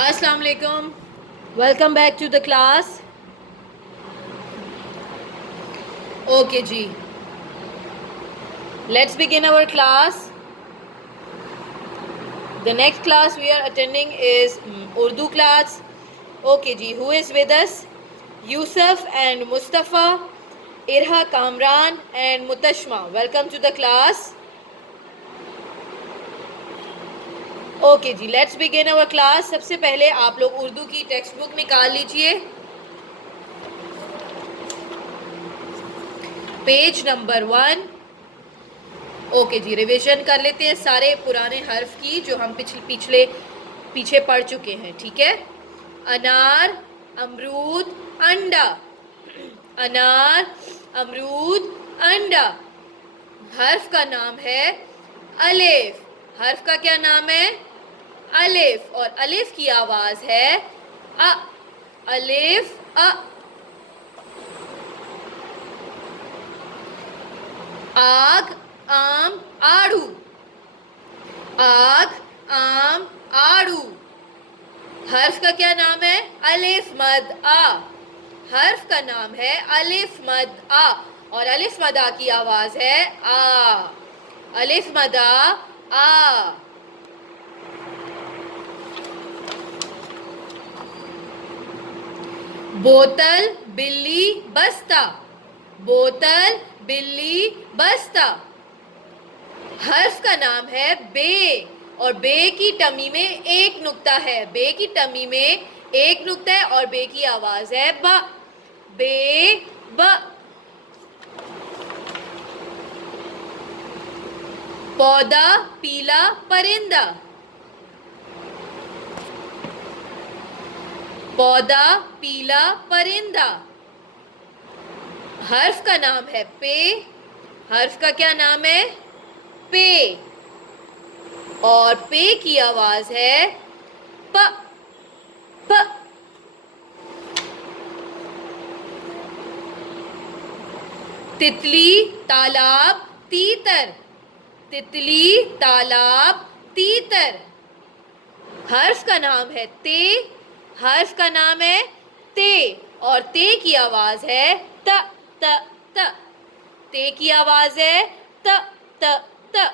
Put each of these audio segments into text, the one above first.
अस्सलाम वालेकुम. Welcome back to the class. Okay जी. Let's begin our class. The next class we are attending is Urdu class. Okay जी. Who is with us? Yusuf and Mustafa, Irha Kamran and Mutashma. Welcome to the class. Okay जी, let's begin our class. सबसे पहले आप लोग उर्दू की text book निकाल लीजिए. Page number 1. Okay जी, revision कर लेते हैं सारे पुराने हर्फ की जो हम पीछे पढ़ चुके हैं. ठीक है. अनार, अमरूद, अंडा. अनार, अमरूद, अंडा. हर्फ का नाम है अलिफ. हर्फ का क्या नाम है? अलिफ. और अलिफ की आवाज है अ. अलिफ अ. आग, आम, आड़ू. आग, आम, आड़ू. हर्फ का क्या नाम है? अलिफ मद आ. हर्फ का नाम है अलिफ मद आ. और अलिफ मद आ की आवाज है आ. अलिफ मद आ. बोतल, बिल्ली, बस्ता. बोतल, बिल्ली, बस्ता. हर्फ का नाम है बे. और बे की टमी में एक नुक्ता है. बे की टमी में एक नुक्ता है और बे की आवाज है ब. बे ब. पौधा, पीला, परिंदा. पौधा, पीला, परिंदा. हर्फ का नाम है पे. हर्फ का क्या नाम है? पे. और पे की आवाज है प. प. तितली, तालाब, तीतर. तितली, तालाब, तीतर. हर्फ का नाम है ते. हर्फ का नाम है ते. और ते की आवाज है त. त त. ते की आवाज है त. त त.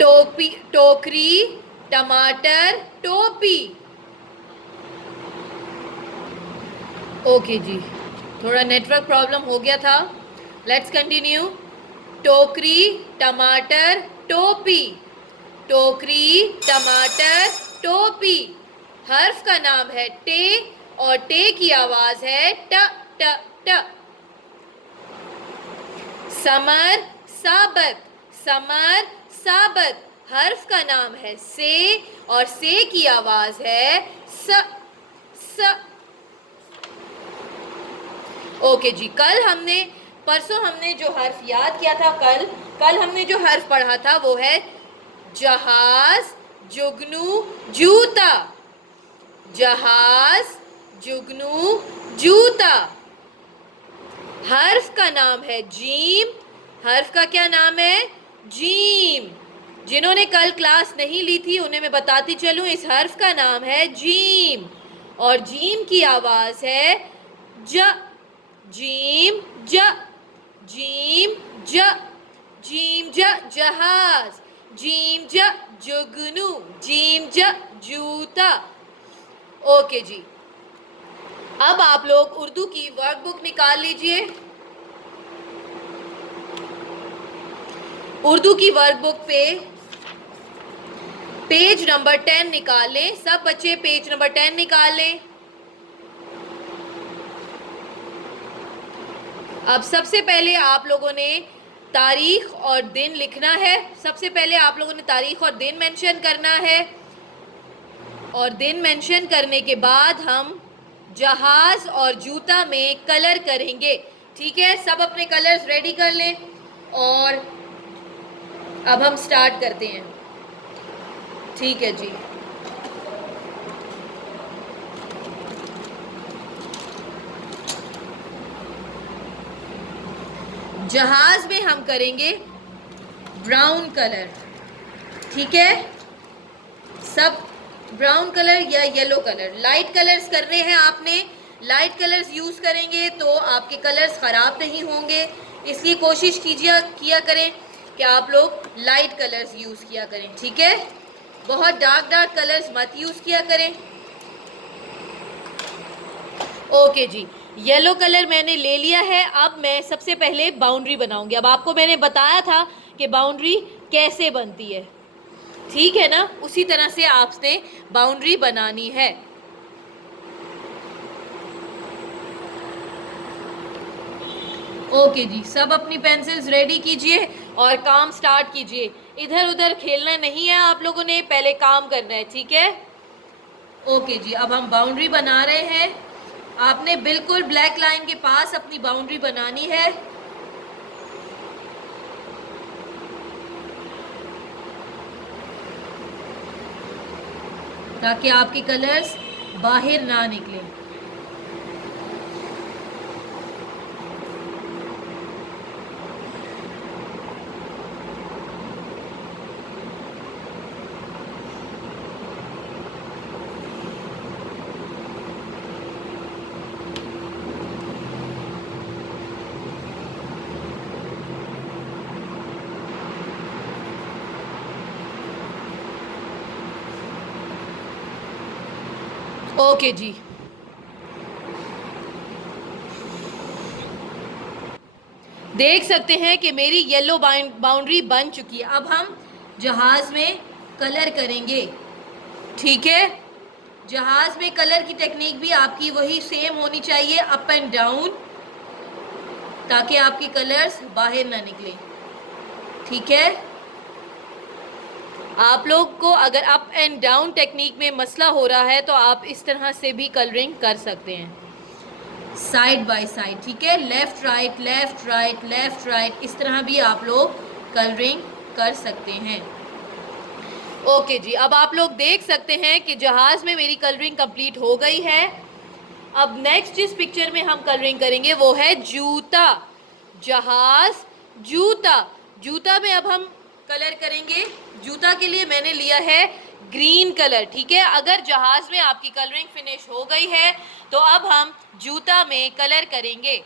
टोपी, टोकरी, टमाटर, टोपी. ओके जी, थोड़ा नेटवर्क प्रॉब्लम हो गया था. Let's continue. टोकरी, टमाटर, टोपी. टोकरी, टमाटर, टोपी. हर्फ का नाम है टे. और टे की आवाज है ट. ट ट. समर, साबत. समर, साबत. हर्फ का नाम है से. और से की आवाज है स. स. ओके जी, परसों हमने जो हर्फ याद किया था, कल हमने जो हर्फ पढ़ा था वो है जहाज, जुगनू, जूता. जहाज, जुगनू, जूता. हर्फ का नाम है जीम. हर्फ का क्या नाम है? जीम. जिन्होंने कल क्लास नहीं ली थी उन्हें मैं बताती चलूं, इस हर्फ का नाम है जीम. और जीम की आवाज है ज. जीम ज. जीम ज. जीम ज जहाज. जीम ज जुगनू. जीम ज जूता. ओके जी, अब आप लोग उर्दू की वर्कबुक निकाल लीजिए. उर्दू की वर्कबुक पे पेज नंबर 10 निकाल लें. सब बच्चे पेज नंबर 10 निकाल लें. अब सबसे पहले आप लोगों ने तारीख और दिन लिखना है. सबसे पहले आप लोगों ने तारीख और दिन मेंशन करना है. और दिन मेंशन करने के बाद हम जहाज और जूता में कलर करेंगे. ठीक है, सब अपने कलर्स रेडी कर लें. और अब हम स्टार्ट करते हैं. ठीक है जी. जहाज में हम करेंगे ब्राउन कलर. ठीक है, सब ब्राउन कलर या येलो कलर, लाइट कलर्स करने हैं आपने। लाइट कलर्स यूज़ करेंगे तो आपके कलर्स ख़राब नहीं होंगे, इसलिए कोशिश किया करें कि आप लोग लाइट कलर्स यूज़ किया करें। ठीक है, बहुत डार्क कलर्स मत यूज़ किया करें। ओके जी, येलो कलर मैंने ले लिया है। अब मैं सबसे पहले बाउंड्री बनाऊंगी। अब आपको मैंने बताया था कि बाउंड्री कैसे बनती है, ठीक है ना, उसी तरह से आपने बाउंड्री बनानी है। ओके जी, सब अपनी पेंसिल्स रेडी कीजिए और काम स्टार्ट कीजिए। इधर उधर खेलना नहीं है आप लोगों ने, पहले काम करना है। ठीक है, ओके जी, अब हम बाउंड्री बना रहे हैं। आपने बिल्कुल ब्लैक लाइन के पास अपनी बाउंड्री बनानी है। ताकि आपके कलर्स बाहर ना निकले। ओके जी, देख सकते हैं कि मेरी येलो बाउंड्री बन चुकी है। अब हम जहाज़ में कलर करेंगे। ठीक है, जहाज़ में कलर की टेक्निक भी आपकी वही सेम होनी चाहिए, अप एंड डाउन, ताकि आपके कलर्स बाहर ना निकले। ठीक है, आप लोग को अगर अप एंड डाउन टेक्निक में मसला हो रहा है तो आप इस तरह से भी कलरिंग कर सकते हैं, साइड बाय साइड। ठीक है, left right left right left right, इस तरह भी आप लोग कलरिंग कर सकते हैं। ओके जी, अब आप लोग देख सकते हैं कि जहाज़ में मेरी कलरिंग कंप्लीट हो गई है। अब नेक्स्ट जिस पिक्चर में हम कलरिंग करेंगे वो है जूता। जहाज़, जूता। जूता में अब हम कलर करेंगे। जूता के लिए मैंने लिया है ग्रीन कलर। ठीक है, अगर जहाज़ में आपकी कलरिंग फिनिश हो गई है तो अब हम जूता में कलर करेंगे।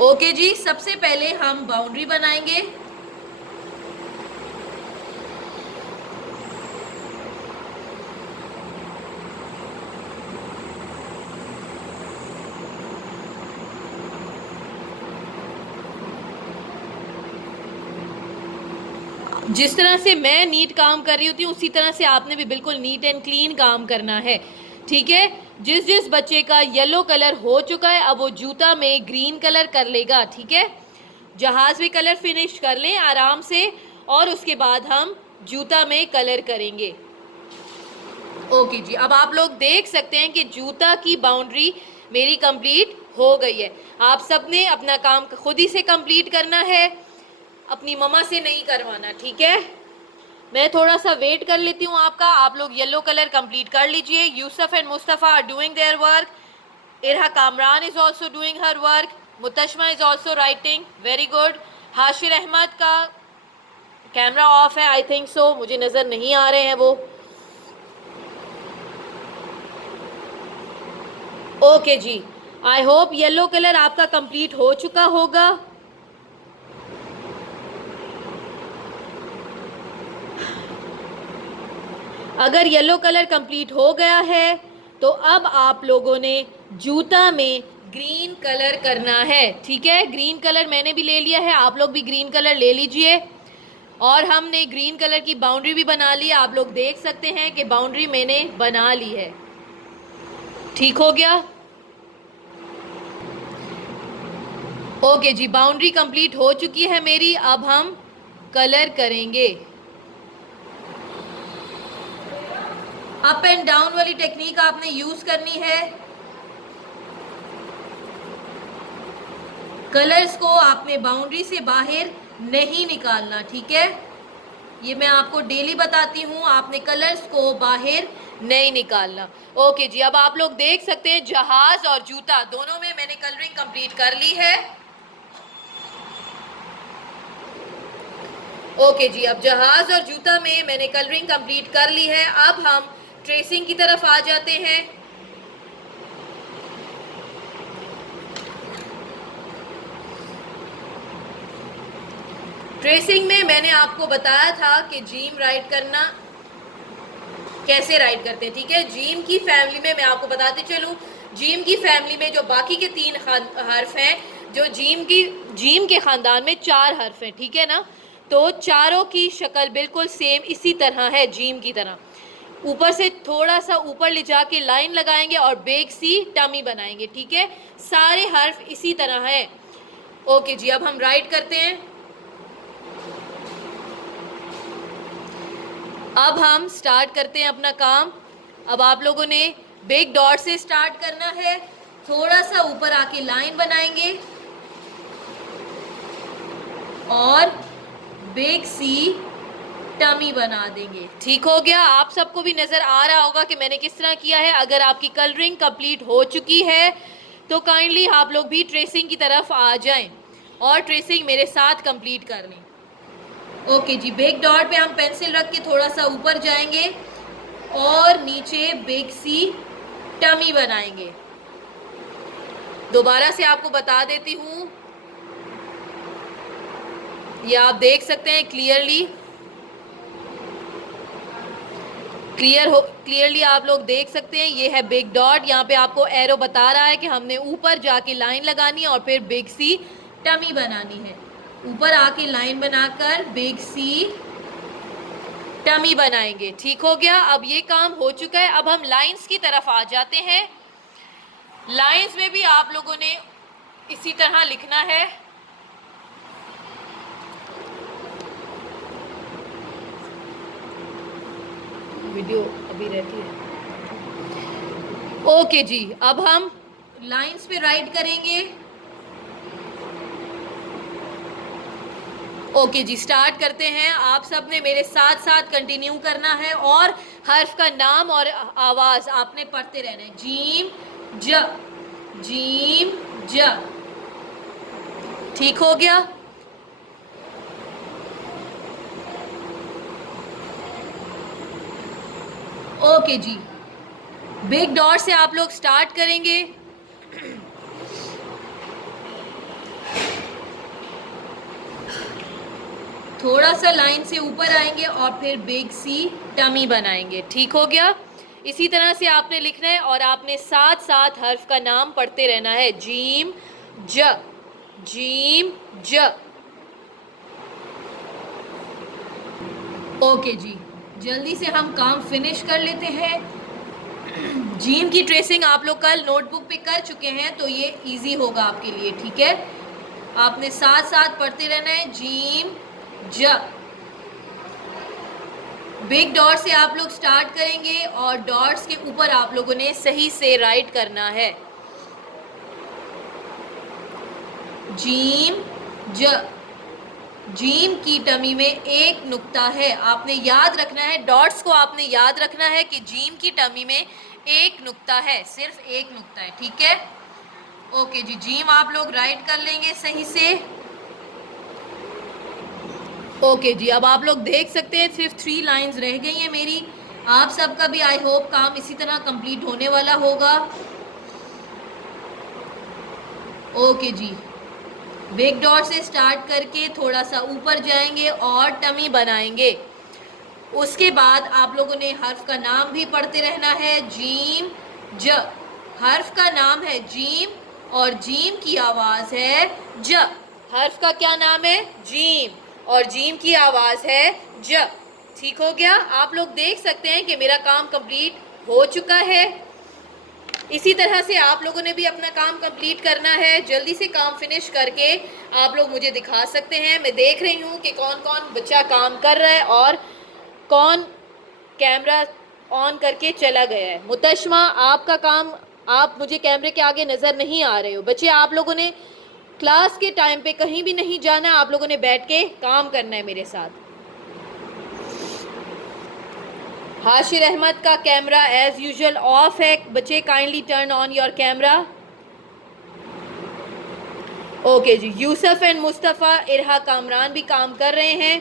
ओके जी, सबसे पहले हम बाउंड्री बनाएंगे। जिस तरह से मैं नीट काम कर रही होती हूँ उसी तरह से आपने भी बिल्कुल नीट एंड क्लीन काम करना है। ठीक है, जिस जिस बच्चे का येलो कलर हो चुका है अब वो जूता में ग्रीन कलर कर लेगा। ठीक है, जहाज़ में कलर फिनिश कर लें आराम से और उसके बाद हम जूता में कलर करेंगे। ओके जी, अब आप लोग देख सकते हैं कि जूता की बाउंड्री मेरी कंप्लीट हो गई है। आप सबने अपना काम खुद ही से कंप्लीट करना है, अपनी मम्मा से नहीं करवाना। ठीक है, मैं थोड़ा सा वेट कर लेती हूँ आपका। आप लोग येलो कलर कंप्लीट कर लीजिए। Yusuf and Mustafa are doing their work. Irha Kamran is also doing her work. Mutashma is also writing, very good. Hashir Ahmed का कैमरा ऑफ है आई थिंक सो, मुझे नज़र नहीं आ रहे हैं वो। ओके जी, आई होप येलो कलर आपका कंप्लीट हो चुका होगा। अगर येलो कलर कंप्लीट हो गया है तो अब आप लोगों ने जूता में ग्रीन कलर करना है। ठीक है, ग्रीन कलर मैंने भी ले लिया है, आप लोग भी ग्रीन कलर ले लीजिए। और हमने ग्रीन कलर की बाउंड्री भी बना ली। आप लोग देख सकते हैं कि बाउंड्री मैंने बना ली है। ठीक हो गया। ओके जी, बाउंड्री कंप्लीट हो चुकी है मेरी। अब हम कलर करेंगे। अप एंड डाउन वाली टेक्निक आपने यूज करनी है। कलर्स को आपने बाउंड्री से बाहर नहीं निकालना। ठीक है, ये मैं आपको डेली बताती हूँ, आपने कलर्स को बाहर नहीं निकालना। ओके जी, अब आप लोग देख सकते हैं जहाज और जूता दोनों में मैंने कलरिंग कंप्लीट कर ली है। ओके जी, अब जहाज और जूता में मैंने कलरिंग कंप्लीट कर ली है। अब हम ट्रेसिंग की तरफ आ जाते हैं। ट्रेसिंग में मैंने आपको बताया था कि जीम राइट करना कैसे राइट करते हैं, ठीक है। जीम की फैमिली में मैं आपको बताती चलूँ, जीम की फैमिली में जो बाकी के 3 हर्फ हैं, जो जीम के ख़ानदान में 4 हर्फ हैं, ठीक है ना। तो चारों की शक्ल बिल्कुल सेम इसी तरह है जीम की तरह। ऊपर से थोड़ा सा ऊपर ले जाके लाइन लगाएंगे और बेग सी टमी बनाएंगे, ठीक है। सारे हर्फ इसी तरह है। ओके जी, अब हम राइट करते हैं। अब हम स्टार्ट करते हैं अपना काम। अब आप लोगों ने बिग डॉट से स्टार्ट करना है, थोड़ा सा ऊपर आके लाइन बनाएंगे और बिग सी टमी बना देंगे, ठीक हो गया। आप सबको भी नज़र आ रहा होगा कि मैंने किस तरह किया है। अगर आपकी कलरिंग कंप्लीट हो चुकी है तो काइंडली आप लोग भी ट्रेसिंग की तरफ आ जाएं और ट्रेसिंग मेरे साथ कंप्लीट कर लें। ओके जी, बिग डॉट पे हम पेंसिल रख के थोड़ा सा ऊपर जाएंगे और नीचे बिग सी टमी बनाएंगे। दोबारा से आपको बता देती हूँ, ये आप देख सकते हैं क्लियरली आप लोग देख सकते हैं। ये है बिग डॉट, यहाँ पे आपको एरो बता रहा है कि हमने ऊपर जाके लाइन लगानी है और फिर बिग सी टमी बनानी है। ऊपर आके लाइन बनाकर बिग सी टमी बनाएंगे, ठीक हो गया। अब ये काम हो चुका है। अब हम लाइंस की तरफ आ जाते हैं। लाइंस में भी आप लोगों ने इसी तरह लिखना है। वीडियो अभी रहती है। ओके जी, अब हम लाइंस पे राइट करेंगे। ओके जी, स्टार्ट करते हैं। आप सब ने मेरे साथ साथ कंटिन्यू करना है और हर्फ का नाम और आवाज़ आपने पढ़ते रहना है। जीम ज, जीम ज, ठीक हो गया। ओके जी, बिग डॉट से आप लोग स्टार्ट करेंगे। थोड़ा सा लाइन से ऊपर आएंगे और फिर बिग सी टमी बनाएंगे, ठीक हो गया। इसी तरह से आपने लिखना है और आपने साथ साथ हर्फ का नाम पढ़ते रहना है। जीम ज, जीम ज। ओके जी, जल्दी से हम काम फिनिश कर लेते हैं। जीम की ट्रेसिंग आप लोग कल नोटबुक पे कर चुके हैं तो ये इजी होगा आपके लिए, ठीक है। आपने साथ साथ पढ़ते रहना है। जीम ज, बिग डॉट से आप लोग स्टार्ट करेंगे और डॉट्स के ऊपर आप लोगों ने सही से राइट करना है। जीम ज, जीम की टमी में एक नुक्ता है, आपने याद रखना है। डॉट्स को आपने याद रखना है कि जीम की टमी में एक नुक्ता है, सिर्फ एक नुक्ता है, ठीक है। ओके जी, जीम आप लोग राइट कर लेंगे सही से। ओके जी, अब आप लोग देख सकते हैं सिर्फ 3 लाइंस रह गई हैं मेरी। आप सबका भी आई होप काम इसी तरह कंप्लीट होने वाला होगा। ओके जी, बिग डॉट से स्टार्ट करके थोड़ा सा ऊपर जाएंगे और टमी बनाएंगे। उसके बाद आप लोगों ने हर्फ का नाम भी पढ़ते रहना है। जीम ज, हर्फ का नाम है जीम और जीम की आवाज़ है ज। हर्फ का क्या नाम है? जीम, और जीम की आवाज़ है ज, ठीक हो गया। आप लोग देख सकते हैं कि मेरा काम कंप्लीट हो चुका है। इसी तरह से आप लोगों ने भी अपना काम कंप्लीट करना है। जल्दी से काम फिनिश करके आप लोग मुझे दिखा सकते हैं। मैं देख रही हूँ कि कौन कौन बच्चा काम कर रहा है और कौन कैमरा ऑन करके चला गया है। मुतशमा, आपका काम, आप मुझे कैमरे के आगे नज़र नहीं आ रहे हो। बच्चे, आप लोगों ने क्लास के टाइम पे कहीं भी नहीं जाना, आप लोगों ने बैठ के काम करना है मेरे साथ। हाशिर अहमद का कैमरा एज यूजुअल ऑफ है। बच्चे, kindly turn on your camera. Okay जी, यूसुफ एंड मुस्तफ़ा, इरहा कामरान भी काम कर रहे हैं।